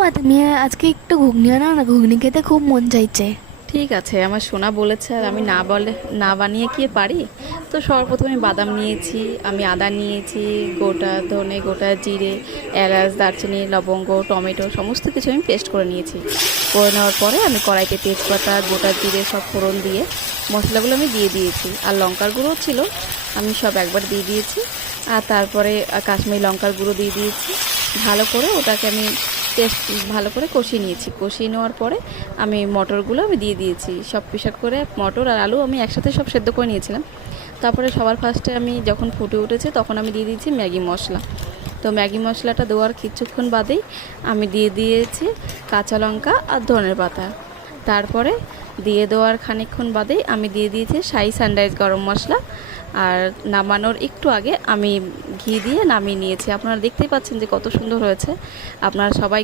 মা তুমি আজকে একটু ঘুগনি আনাও না, ঘুগনি খেতে খুব মন চাইছে। ঠিক আছে, আমার সোনা বলেছে আর আমি না বানিয়ে কি পারি। তো সর্বপ্রথমে বাদাম নিয়েছি, আমি আদা নিয়েছি, গোটা ধনে, গোটা জিরে, এলাচ, দারচিনি, লবঙ্গ, টমেটো সমস্ত কিছু আমি পেস্ট করে নিয়েছি। করে নেওয়ার পরে আমি কড়াইতে তেজপাতা, গোটা জিরে সব ফোড়ন দিয়ে মশলাগুলো আমি দিয়ে দিয়েছি। আর লঙ্কার গুঁড়ো ছিল, আমি সব একবার দিয়ে দিয়েছি। আর তারপরে কাশ্মীরি লঙ্কার গুঁড়ো দিয়ে দিয়েছি। ভালো করে ওটাকে আমি পেস্ট ভালো করে কষিয়ে নিয়েছি। কষিয়ে নেওয়ার পরে আমি মটরগুলো আমি দিয়ে দিয়েছি। সব পিসাক করে মটর আর আলু আমি একসাথে সব সেদ্ধ করে নিয়েছিলাম। তারপরে সবার ফার্স্টে আমি যখন ফুটে উঠেছে তখন আমি দিয়ে দিয়েছি ম্যাগি মশলা। তো ম্যাগি মশলাটা দেওয়ার কিছুক্ষণ বাদেই আমি দিয়ে দিয়েছি কাঁচা লঙ্কা আর ধনের পাতা। তারপরে দিয়ে দেওয়ার খানিকক্ষণ বাদেই আমি দিয়ে দিয়েছি শাহি সানরাইজ গরম মশলা। আর নামানোর একটু আগে আমি ঘি দিয়ে নামিয়ে নিয়েছি। আপনারা দেখতেই পাচ্ছেন যে কত সুন্দর হয়েছে। আপনারা সবাই